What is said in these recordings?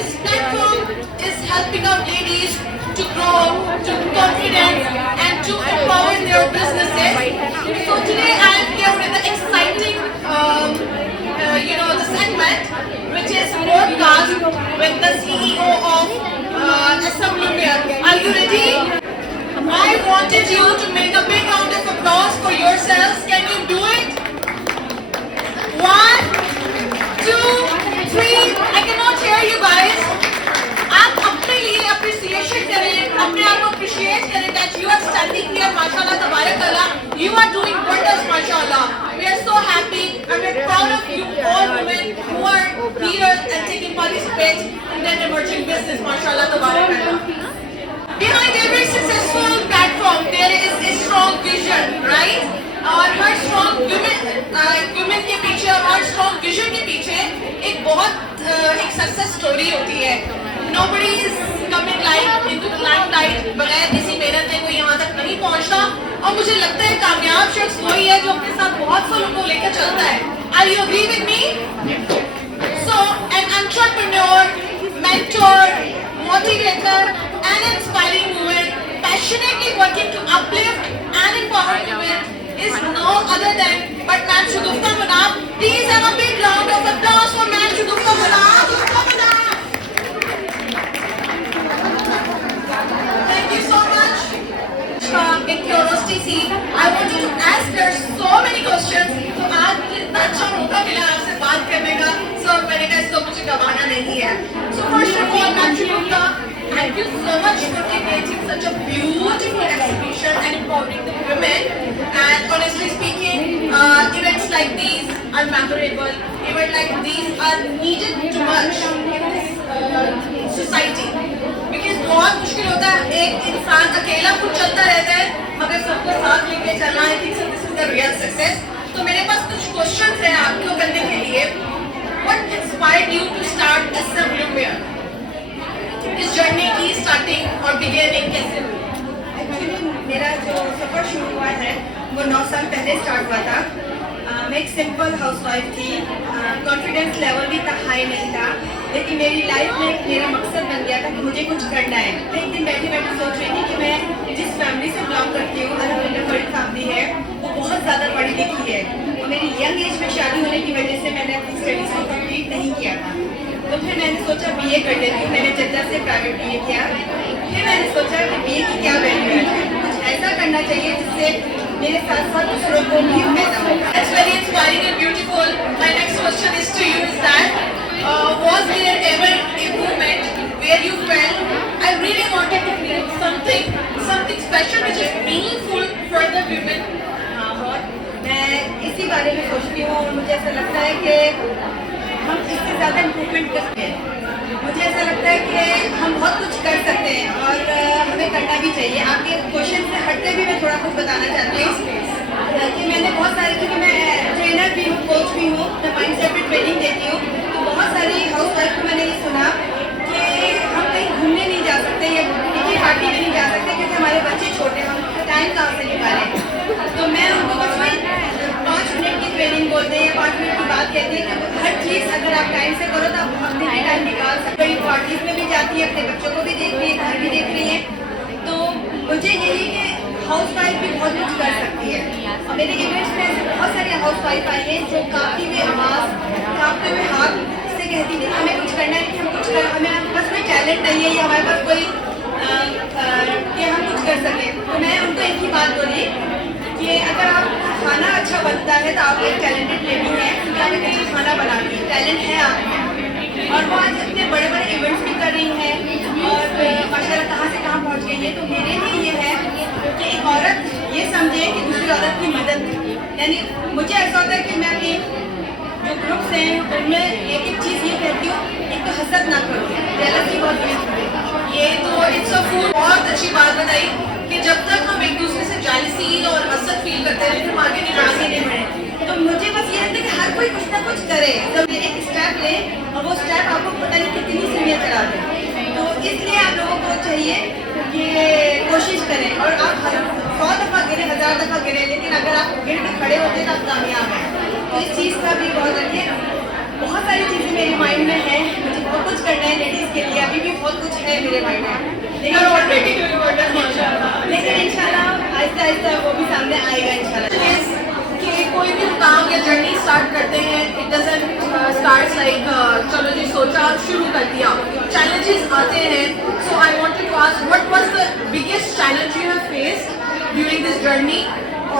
this platform is helping our ladies to grow, to confidence, and to empower their businesses. So today I am here with the exciting, the segment, which is podcast with the CEO of SM Lumiere. Are you ready? I wanted you to make a big round of applause for yourselves. Can you do it? 1, 2, 3. I cannot hear you guys. आप अपने लिए appreciation करें, अपने आप को appreciate करें that you are standing here, माशाल्लाह तबारकल्लाह. You are doing wonders, माशाल्लाह. We are so happy and we are proud of you all women who are leaders and taking participate in that emerging business, माशाल्लाह तबारकल्लाह. Behind every successful platform, there is a strong vision, right? और हर strong women के पीछे और हर strong vision के पीछे एक बहुत एक success story होती है. Nobody is coming into the limelight बगैर किसी मेहनत के कोई यहाँ तक नहीं पहुँचता. और मुझे लगता है कामयाब शख्स वही है जो अपने साथ बहुत से लोगों को लेकर चलता है. Are you agree with me? So, an entrepreneur, mentor, motivator, and inspiring woman, passionately working to uplift and empower women, is no other than but Ma'am Shagufta Munaf. Please have a big round of applause for Ma'am Shagufta Munaf. Thank you so much. एक curiosity C, I wanted to ask her so many questions. तो आज इतना अच्छा मौका मिला आपसे बात करने का, so मैंने कहा इसको मुझे गवाना नहीं है. So first of all, Ma'am Shagufta, thank you so much for creating such a beautiful exhibition and empowering the women. And honestly speaking, events like these are memorable. Events like these are needed too much in this society. Because बहुत मुश्किल होता है एक इंसान अकेला कुछ चलता रहता है, मगर सबको साथ लेके चलना. I think so this is the real success. तो मेरे पास कुछ questions हैं आपको करने के लिए. What inspired you to start SM Lumiere? इस जर्नी की स्टार्टिंग और बिगिनिंग कैसे हुई? एक्चुअली मेरा जो सफ़र शुरू हुआ है वो 9 साल पहले स्टार्ट हुआ था. मैं एक सिंपल हाउसवाइफ थी. कॉन्फिडेंस लेवल भी इतना हाई नहीं था, लेकिन मेरी लाइफ में मेरा मकसद बन गया था कि मुझे कुछ करना है. मैं एक दिन बैठी बैठी सोच रही थी कि मैं जिस फैमिली से बिलोंग करती हूँ, अल्हम्दुलिल्लाह बड़ी फैमिली है, वो बहुत ज़्यादा पढ़ी लिखी है. और मेरी यंग एज में शादी होने की वजह से मैंने अपनी स्टडीज़ को कम्प्लीट नहीं किया था. तो फिर मैंने सोचा बीए कर लेती हूँ. मैंने जद्दा से प्राइवेट बीए किया. फिर मैंने सोचा कि बीए की क्या वैल्यू है, कुछ ऐसा करना चाहिए जिससे मेरे साथ साथ दूसरों को भी फायदा हो. That's very inspiring and beautiful. My next question is to you is that was there ever a moment where you felt I really wanted to create something special which is meaningful for the women? हाँ, बहुत. मैं इसी बारे में सोचती हूँ और मुझे ऐसा लगता है कि हम इससे ज़्यादा इम्प्रूवमेंट कर सकते हैं. मुझे ऐसा लगता है कि हम बहुत कुछ कर सकते हैं और हमें करना भी चाहिए. आपके क्वेश्चन से हटके भी मैं थोड़ा कुछ बताना चाहती हूँ कि मैंने बहुत सारे, क्योंकि मैं ट्रेनर भी हूँ, कोच भी हूँ, मैं माइंड सेट पे ट्रेनिंग देती हूँ. तो बहुत सारी हाउस वाइफ को मैंने ये सुना कि हम कहीं घूमने नहीं जा सकते या किसी पार्टी में नहीं जा सकते क्योंकि हमारे बच्चे छोटे, हम टाइम कहाँ से निकालें. तो मैं उनको बस वही 5 मिनट की ट्रेनिंग बोलते हैं या 5 मिनट की बात कहते हैं कि हर चीज़ अगर आप टाइम से करो तो आप अपने लिए टाइम निकाल सकते हो. पार्टीज में भी जाती है, अपने बच्चों को भी देख रही है, घर भी देख रही है. तो मुझे यही कि हाउस वाइफ भी बहुत कुछ कर सकती है. और मेरे इवेंट्स में ऐसे बहुत सारे हाउस वाइफ आई हैं जो काफ़ी हुए आवाज़, काँपते हुए हाथ से कहती थी हमें कुछ करना है, कि हम कुछ कर, हमें बस कोई टैलेंट नहीं है या हमारे पास कोई कि हम कुछ कर सकें. तो मैं उनको एक ही बात बोली कि अगर आप खाना अच्छा बनता है तो आप एक टैलेंटेड लेडी हैं, क्योंकि आप एक अच्छा खाना बनाती हैं, टैलेंट है आप में. और वो आज इतने बड़े बड़े इवेंट्स भी कर रही हैं और माशाल्लाह कहाँ से कहाँ पहुँच गई है. तो मेरे लिए ये है कि एक औरत ये समझे कि दूसरी औरत की मदद, यानी मुझे ऐसा होता है कि मैं अपनी जो ग्रुप्स हैं उनमें एक एक चीज़ ये कहती हूँ, एक तो हसद ना करो, जेलसी बहुत बड़ी चीज़ है. ये तो इट्स अ फूड बहुत अच्छी बात बताई कि जब तक हम एक दूसरे से जेलसी और हसद फील करते हैं हम आगे नहीं बढ़े. तो मुझे बस ये लगता है कि हर कोई कुछ ना कुछ करे. जब एक स्टेप ले और वो स्टेप आपको पता नहीं कितनी सीढ़ियाँ चढ़ा दे. तो इसलिए आप लोगों को चाहिए कि कोशिश करें. और आप 100 दफ़ा गिरे, 1000 दफ़ा गिरे, लेकिन अगर आप गिर के खड़े होते तो आप कामयाब हैं. तो इस चीज़ का भी बहुत अच्छे, बहुत सारी चीज़ें मेरे माइंड में हैं, मुझे बहुत कुछ करना है लेडीज के लिए, अभी भी बहुत कुछ है मेरे माइंड में, You are already doing wonders, माशाल्लाह. लेकिन इंशाल्लाह आहिस्ता आहिस्ता वो भी सामने आएगा इंशाल्लाह। कि कोई भी काम या जर्नी स्टार्ट करते हैं, इट डजंट स्टार्ट लाइक चलो जी सोचा और शुरू कर दिया, चैलेंजेस आते हैं. So I wanted to ask what was the biggest challenge you have faced during this journey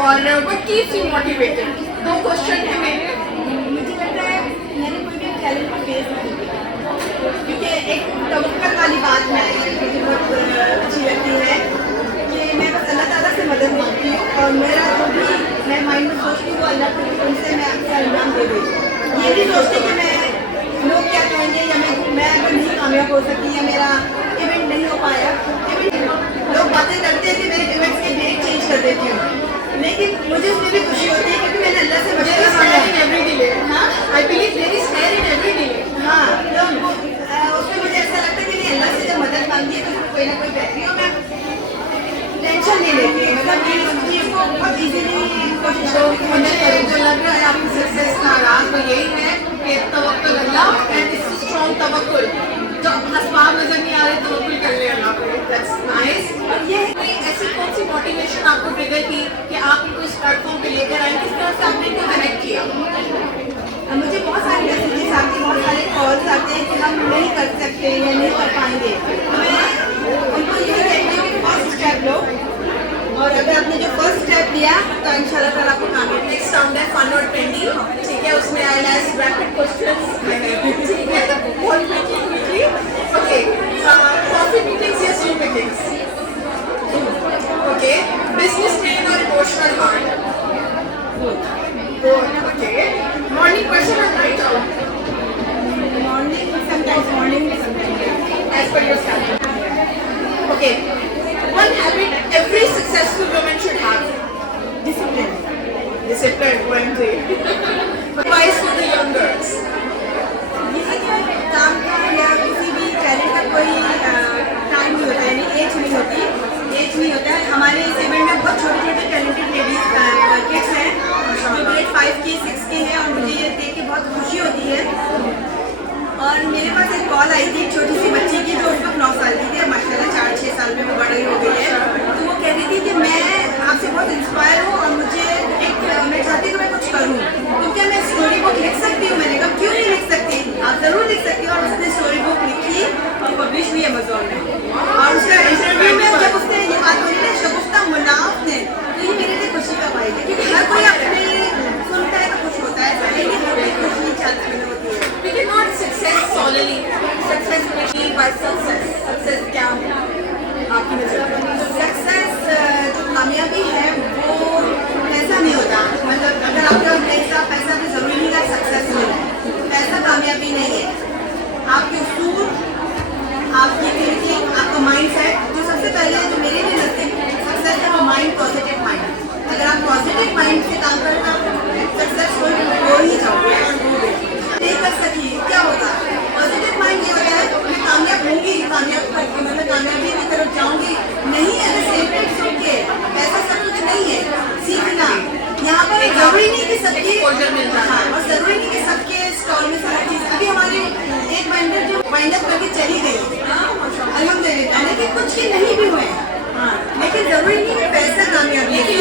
और व्हाट कीप्स यू मोटिवेटेड. दो क्वेश्चन है मेरे. मुझे लगता है मैंने कोई भी चैलेंज को फेस नहीं किया, क्योंकि एक तवक्कल वाली बात है मुझे बहुत अच्छी लगती है कि मैं बस अल्लाह ताला से मदद मांगती हूँ और मेरा जो भी मैं माइंड में सोचती हूँ अल्लाह को उनसे मैं आपसे अंजाम दे देती. ये नहीं सोचती कि मैं लोग क्या कहेंगे या मैं अगर नहीं कामयाब हो सकती या मेरा इवेंट नहीं हो पाया. लोग बातें करते हैं कि मेरे इवेंट्स की डेट चेंज कर देती हूँ, लेकिन मुझे उसमें भी खुशी होती है क्योंकि मैंने अल्लाह से There is मशवरा मांगा hair in है. every delay. हाँ I believe there is hair in every delay. हाँ, तो उसमें मुझे ऐसा लगता है कि नहीं अल्लाह से जब मदद मांगी है तो उसमें कोई ना कोई बेहतरी हो. मैं टेंशन नहीं लेती, मतलब मैं इस चीज़ को बहुत इजीली कोशिश तो करती हूँ. मुझे जो लग रहा है आपकी सक्सेस का राज तो यही है कि तवक्कुल अल्लाह एंड इट्स स्ट्रॉन्ग तवक्कुल. जब असबाब नजर नहीं आ रहे तवक्कुल कर ले अल्लाह पे. That's nice. और ये कोई ऐसी कौन सी मोटिवेशन आपको ट्रिगर की कि आप इनको इस प्लेटफॉर्म पे लेकर आए, किस तरह से आपने इनको कनेक्ट किया? मुझे बहुत सारे मैसेजेस आते हैं, बहुत सारे कॉल्स आते हैं कि हम नहीं कर सकते या नहीं कर पाएंगे. तो मैं उनको यही कहती हूँ कि फर्स्ट स्टेप लो, और अगर आपने जो फर्स्ट स्टेप लिया तो इंशाल्लाह ताला आपको कामयाब. नेक्स्ट राउंड है फन और ट्रेंडी. ठीक है, उसमें आई लाइक रैपिड क्वेश्चंस. ठीक है, बहुत क्विकली. ओके, कॉफी मीटिंग्स या Zoom meetings? Okay, business train और emotional heart? Okay, morning person और night out? Morning sometimes As per your standard. Okay, one habit every successful woman should have. Discipline. Discipline, OMG. Advice for the young girls. किसी के काम का या किसी भी talent का कोई टाइम नहीं होता है, यानी एज नहीं होती, एज नहीं होता है. हमारे इस इवेंट में बहुत छोटे छोटे टैलेंटेड लेडीज किड्स हैं जो ग्रेड 5 की 6 की हैं और मुझे ये देख के बहुत खुशी होती है. और मेरे पास एक कॉल आई थी एक छोटी सी बच्ची की जो उस वक्त 9 साल की थी और माशाल्लाह 4-6 साल में वो बड़ी हो गई है. तो वो कह रही थी कि मैं आपसे बहुत इंस्पायर हूँ और मुझे मैं चाहती हूँ कि मैं कुछ करूँ, तो क्या मैं स्टोरी बुक लिख सकती हूँ? मैंने कहा क्यों नहीं लिख सकती, आप ज़रूर लिख सकती हो. और उसने स्टोरी बुक लिखी और पब्लिश हुई अमेजोन में. और उसका इंटरव्यू में जब उसने ये बात बोली ना शगुफ्ता मुनाफ ने, तो ये मेरे लिए खुशी का बात है क्योंकि हर कोई अपने सुनता है तो खुश होता है, लेकिन हर कोई खुशी चाहती होती है. We cannot success solely. Success measured by success. Success क्या है आपकी नजर में? सक्सेस जो कामयाबी है वो पैसा नहीं होता. मतलब अगर आपका पैसा भी जरूरी नहीं है सक्सेस मिले. पैसा कामयाबी नहीं है. आपके उसूल, आपकी थिंकिंग, आपका माइंड सेट, जो सबसे पहले जो मेरे लिए नजदीक सक्सेस है वो माइंड, पॉजिटिव माइंड. अगर आप पॉजिटिव माइंड से काम करें तो सक्सेसफुल हो ही जाओगे. नहीं कर सकी क्या होगा? पॉजिटिव माइंड ये होता है मैं कामयाब होंगी, कामयाब करके मतलब कामयाबी की तरफ जाऊंगी. नहीं है तो सेम टाइम सुन के ऐसा सब कुछ नहीं है. सीखना यहाँ पर जरूरी नहीं कि सबकी Exposure मिल जाए. हाँ, और जरूरी नहीं कि सबके स्टॉल में सारी चीज. अभी हमारे एक वेंडर जो वाइंड अप करके चली गई अल्हम्दुलिल्लाह, लेकिन कुछ के नहीं भी हुए. हाँ, लेकिन जरूरी नहीं कि पैसा कामयाबी है.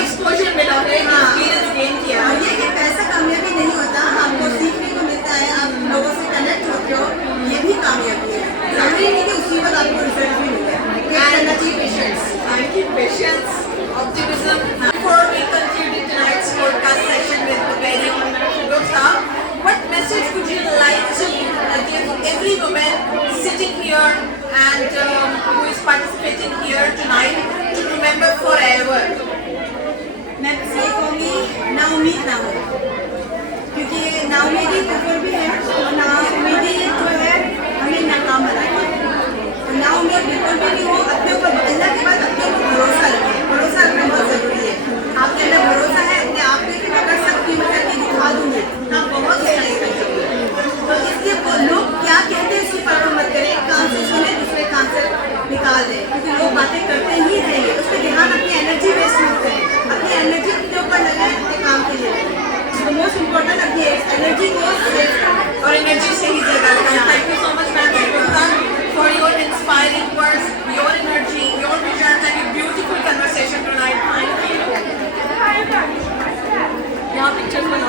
एक्सपोजर मिला है, एक्सपीरियंस गेन किया. और ये कि पैसा कामयाबी नहीं होता, आपको सीखने को मिलता है, आप लोगों से कनेक्ट होते हो, ये भी कामयाबी है. जरूरी नहीं कि उसी वक्त आपको रिजल्ट भी मिले. And patience. Thank you, patience, optimism. Before we conclude tonight's podcast session with the very honorable Gupta, what message would you like to give every woman sitting here and who is participating here tonight to remember forever? मैं बस ये कहूँगी ना उम्मीद ना हो, क्योंकि ना उम्मीदी कुफर भी है और ना उम्मीदी जो है हमें नाकाम बनाती है. तो ना उम्मीद बिल्कुल भी नहीं हो. अपने ऊपर अल्लाह के बाद अपने ऊपर भरोसा रखें. भरोसा रखना बहुत ज़रूरी है. आपके अंदर भरोसा है अपने आप पे कि मैं कर सकती हूँ, मैं करके दिखा दूँगी, आप बहुत सही कर सकते हो. तो इसलिए लोग क्या कहते हैं इसकी परवाह मत करें. एक काम से सुने दूसरे काम से निकाल दें, क्योंकि लोग बातें करते ही रहेंगे. उस पर ध्यान अपनी एनर्जी वेस्ट मत करें. अपनी एनर्जी अपने ऊपर लगाएं, अपने काम के लिए. तो मोस्ट इम्पोर्टेंट अपनी एनर्जी को पिक्चर्स